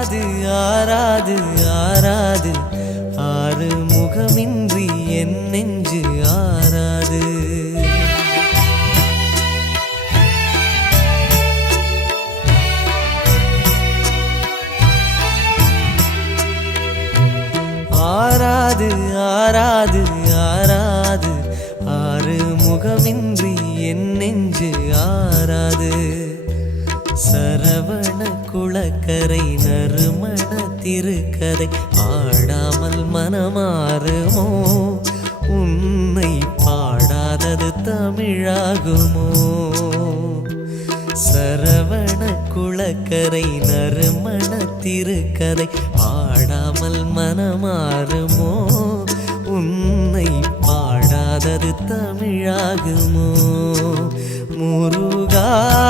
ஆராது ஆராது ஆராது. ஆறு முகமின்றி என் நெஞ்சு ஆராது ஆராது ஆராது ஆராது ஆறு முகமின்றி என் நெஞ்சு ஆராது சரவண குளக்கரை நறுமண திருக்கதை ஆடாமல் மனமாறுமோ? உன்னை பாடாதது தமிழாகுமோ? சரவண குளக்கரை நறுமண திருக்கதை பாடாமல் மனமாறுமோ? உன்னை பாடாதது தமிழாகுமோ? முருகா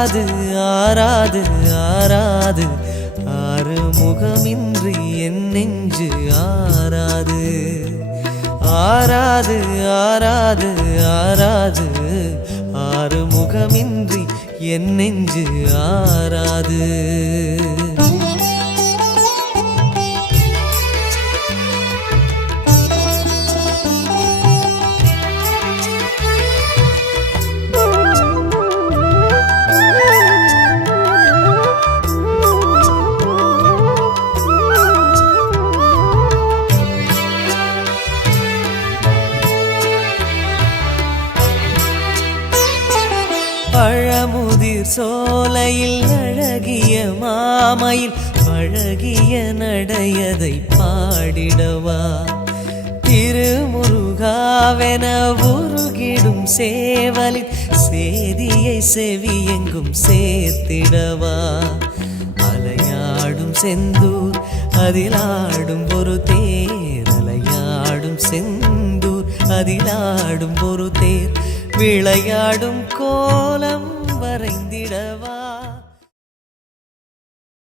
ஆராது ஆராது ஆராது. ஆறு முகமின்றி என் நெஞ்சு ஆராது ஆராது ஆராது ஆராது ஆறு முகமின்றி என் நெஞ்சு ஆராது பழமுதிர் சோலையில் அழகிய மாமையில் பழகிய நடையதை பாடிடவா? திருமுருகாவென உருகிடும் சேவலின் சேதியை செவியெங்கும் சேர்த்திடவா? அலையாடும் செந்தூர் அதிலாடும் ஒரு தேர். அலையாடும் செந்தூர் அதிலாடும் ஒரு தேர். விளையாடும் கோலம் வரைந்திடவா?